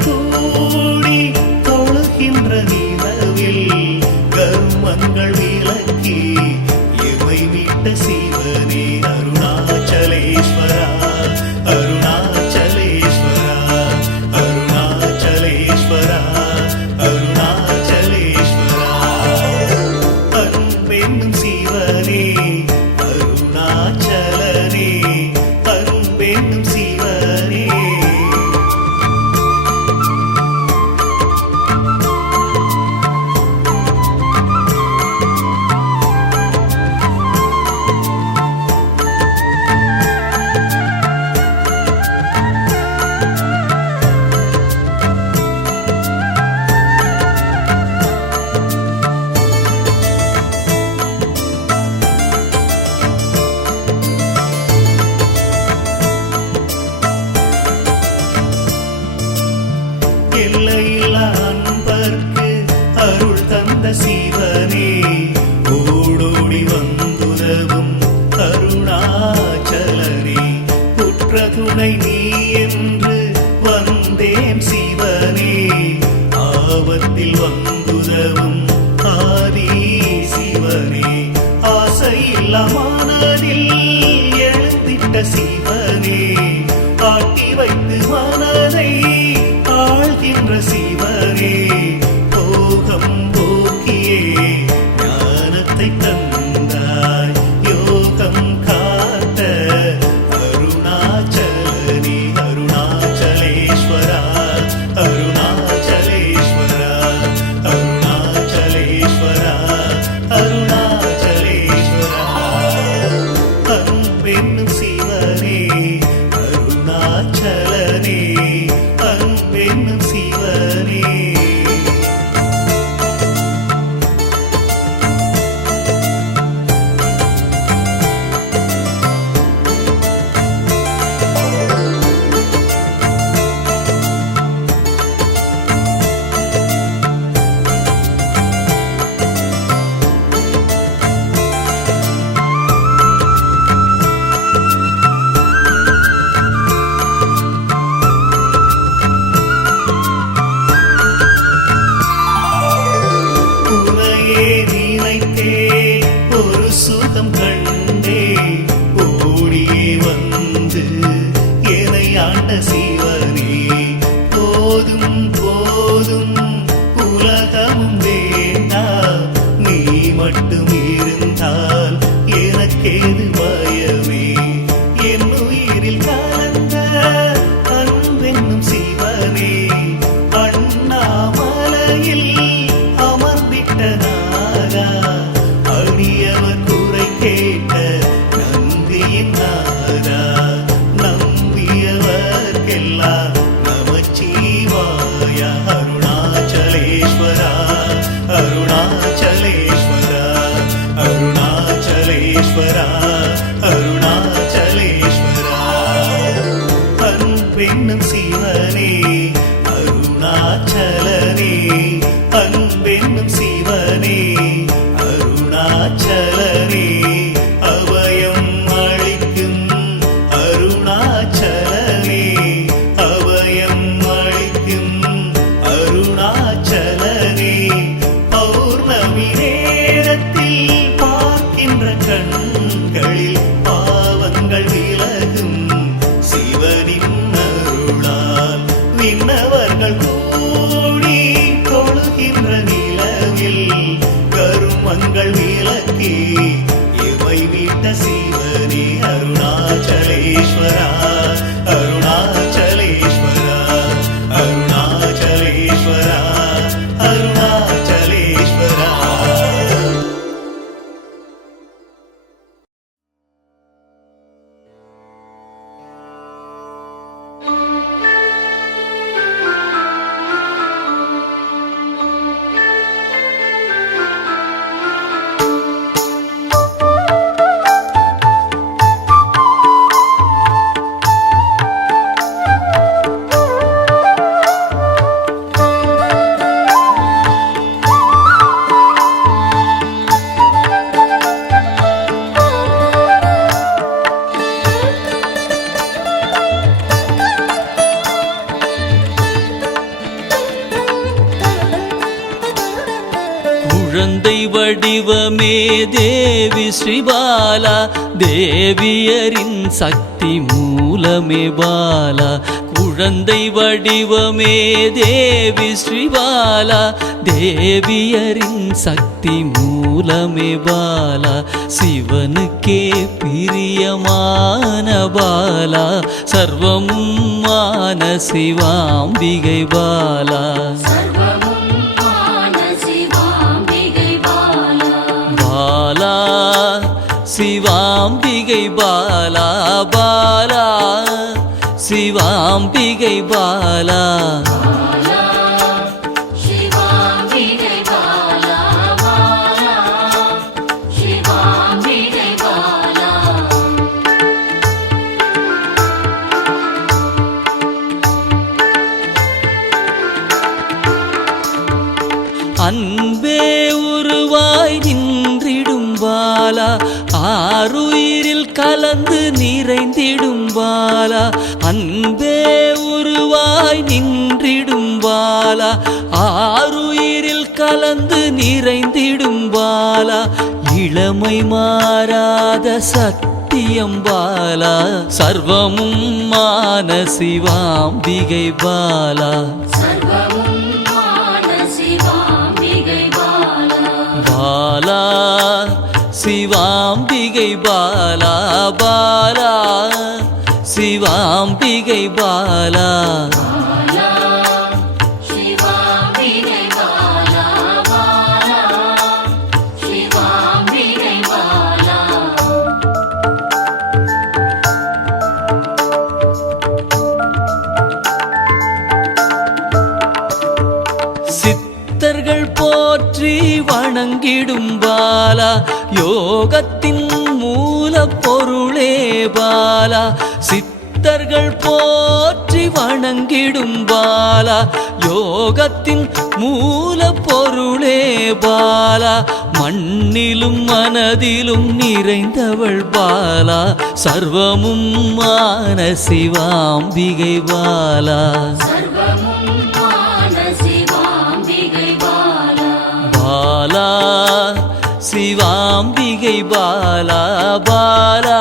மக்கள் கூடி தொழுகின்ற நிலவில் கர்மங்கள் விலக்கி எமை மீட்ட சிவனே அருணாச்சலேஸ்வரா அருணாச்சலேஸ்வரா அருணாச்சலேஸ்வரா அருணாச்சலேஸ்வரா அன்பென்னும் சிவனே அருணாச்சலனே அன்பென்னும் சிவனே எல்லையில்லா அன்பர்க்கு அருள் தந்த சிவனே ஓடோடி வந்துதவும் அருணாச்சலனே உற்ற துணை நீ என்று வந்தேன் சிவனே ஆபத்தில் வந்துதவும் ஆதி சிவனே ஆசையில்லா மனதில் எழுந்திட்ட சிவனே ஆட்டி வைத்து மனதை ஆழ்கின்ற சிவனே போகம் போக்கியே ஞானத்தை தந்தாய் யோகம் காத்த அருணாச்சலனே அருணாச்சலேஸ்வரா அருணாச்சலேஸ்வரா அருணாச்சலேஸ்வரா அருணாச்சலேஸ்வரா அன்பென்னும் சிவனே அருணாச்சலனே அன்பென்னும் சிவனே ஒரு சுகம் கண்டே ஓடியே வந்து என்னை ஆண்ட சிவனே போதும் போதும் உலகமும் வேண்டாம் நீ மட்டும் இருந்தால் எனக்கேது பயமே என் உயிரில் கலந்த அன்பென்னும் சிவனே அண்ணாமலையில் அமர்ந்திட்ட நாதா அடியவர் குறை கேட்ட நந்தியின் நாதா நம்பியவர்க்கெல்லாம் நமச்சிவாய அருணாச்சலேஸ்வரா குழந்தை வடிவமே தேவி ஸ்ரீபாலா, தேவியரின் சக்தி மூலமே பாலா. குழந்தை வடிவமே தேவி ஸ்ரீபாலா, தேவியரின் சக்தி மூலமே பாலா. சிவனுக்கே பிரியமான பாலா, சர்வமும் மான சிவாம்பிகை பாலா. பாலா சிவாம்பிகை பாலா, பாலா சிவாம்பிகை பாலா. அன்பே உருவாய் நின்றிடும் பாலா, ஆருயிரில் கலந்து நிறைந்திடும் பாலா. அன்பே உருவாய் நின்றிடும் பாலா, ஆருயிரில் கலந்து நிறைந்திடும் பாலா. இளமை மாறாத சத்தியம் பாலா, சர்வமும் மான சிவாம்பிகை பாலா. பாலா சிவாம்பிகை பாலா, பாலா சிவாம்பிகை பாலா. சித்தர்கள் போற்றி வணங்கிடும் பாலா, யோகத்தின் மூல பொருளே பாலா. சித்தர்கள் போற்றி வணங்கிடும் பாலா, யோகத்தின் மூல பொருளே பாலா. மண்ணிலும் மனதிலும் நிறைந்தவள் பாலா, சர்வமும் மான சிவாம்பிகை பாலா. பாலா சிவாம்பிகை பாலா, பாலா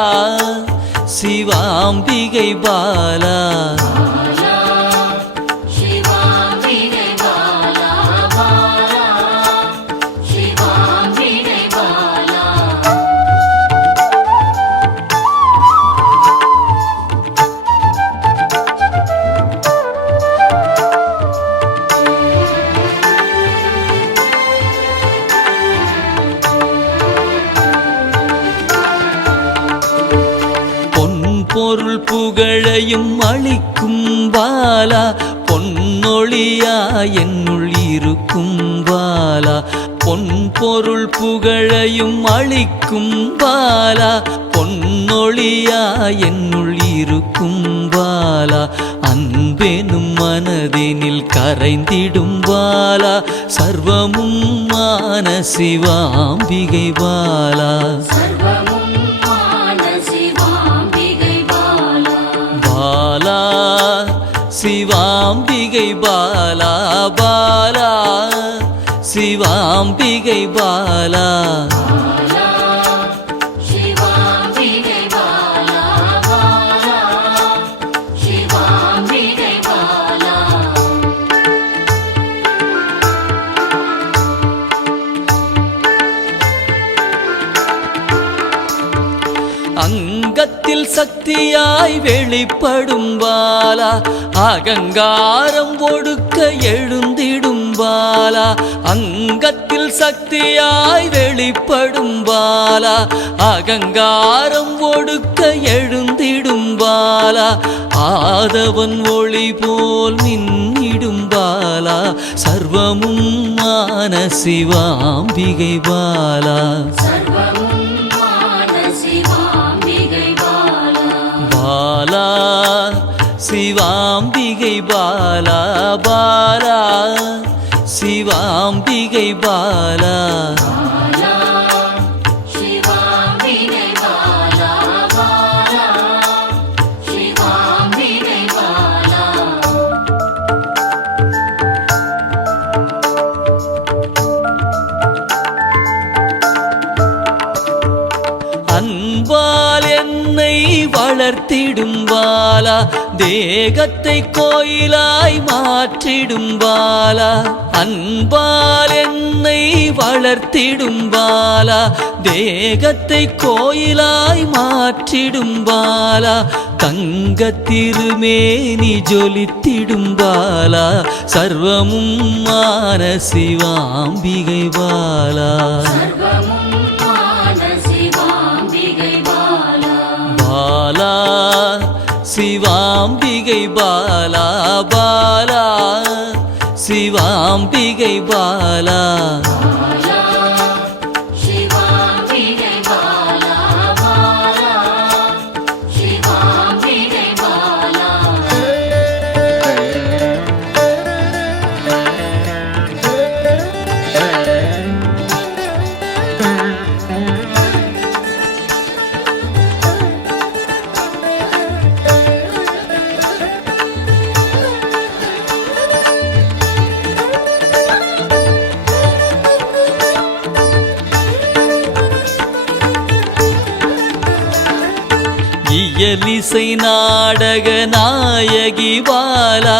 சிவாம்பிகை பாலா. பொருள் புகழையும் அளிக்கும் பாலா, பொன்னொழியா என்னுள் இருக்கும் பாலா. பொன் பொருள் புகழையும் அளிக்கும் பாலா, பொன்னொழியா என்னுள் இருக்கும் பாலா. அன்பெனும் மனதினில் கரைந்திடும் பாலா, சர்வமும் மான சிவாம்பிகை பாலா. பாலா சிவாம்பிகை பாலா, பாலா சிவாம்பிகை பாலா. அங்கத்தில் சக்தியாய் வெளிப்படும் பாலா, அகங்காரம் ஒடுக்க எழுந்திடும் பாலா. அங்கத்தில் சக்தியாய் வெளிப்படும் பாலா, அகங்காரம் ஒடுக்க எழுந்திடும் பாலா. ஆதவன் ஒளி போல் மின்னிடும் பாலா, சர்வமும் மான சிவாம்பிகை பாலா. பாலா சிவாம்பிகை பாலா, பாலா சிவாம்பிகை பாலா. தேகத்தை கோயிலாய் மாற்றிடும் பாலா அன்பால் என்னை வளர்த்திடும் பாலா தேகத்தை கோயிலாய் மாற்றிடும் பாலா தங்க திருமேனி ஜொலித்திடும் பாலா சர்வமும் மான சிவாம்பிகை பாலா பாலா சிவாம்பிகை பாலா பாலா சிவாம்பிகை பாலா இயலிசை நாடக நாயகி பாலா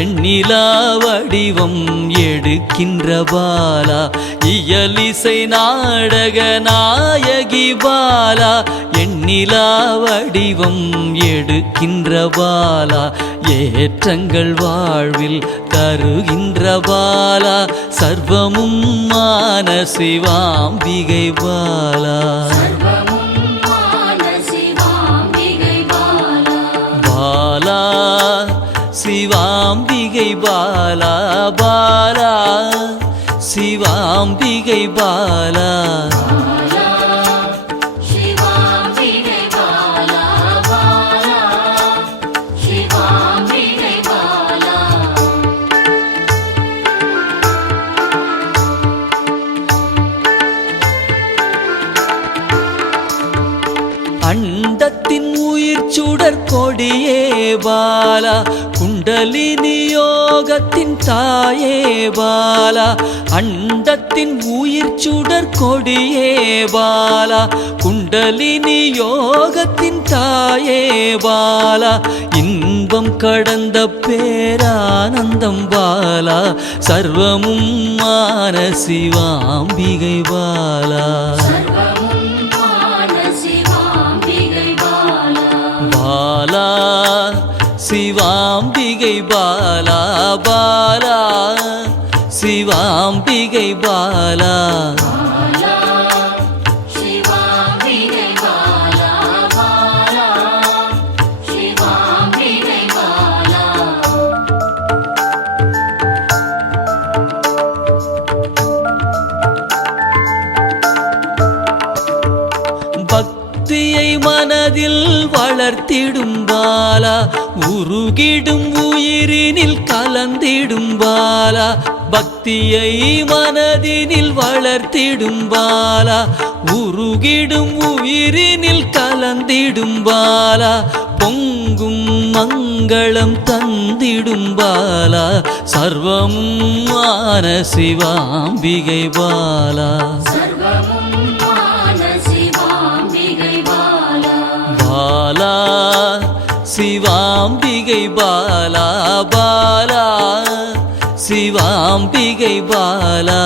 எண்ணிலா வடிவம் எடுக்கின்ற பாலா இயலிசை நாடக நாயகி பாலா எண்ணிலா வடிவம் எடுக்கின்ற பாலா ஏற்றங்கள் வாழ்வில் தருகின்ற பாலா சர்வமும் மான சிவாம்பிகை பாலா பாலா சிவாம்பிகை பாலா பாலா சிவாம்பிகை பாலா அண்டத்தின் உயிர் சுடர் கொடியே பாலா குண்டலினி யோகத்தின் தாயே பாலா அண்டத்தின் உயிர் சுடர் கொடியே பாலா குண்டலினி யோகத்தின் தாயே பாலா இன்பம் கடந்த பேரானந்தம் பாலா சர்வமும் மான சிவாம்பிகை பாலா பாலா சிவாம்பிகை பாலா பாலா சிவாம்பிகை பாலா பக்தியை மனதில் வளர்த்திடும் பாலா உருகிடும் உயிரினில் கலந்திடும் பாலா பக்தியை மனதினில் வளர்த்திடும் பாலா உருகிடும் உயிரினில் கலந்திடும் பாலா பொங்கும் மங்களம் தந்திடும் பாலா சர்வமும் மான சிவாம்பிகை பாலா பாலா சிவாம்பிகை பாலா பாலா சிவாம்பிகை பாலா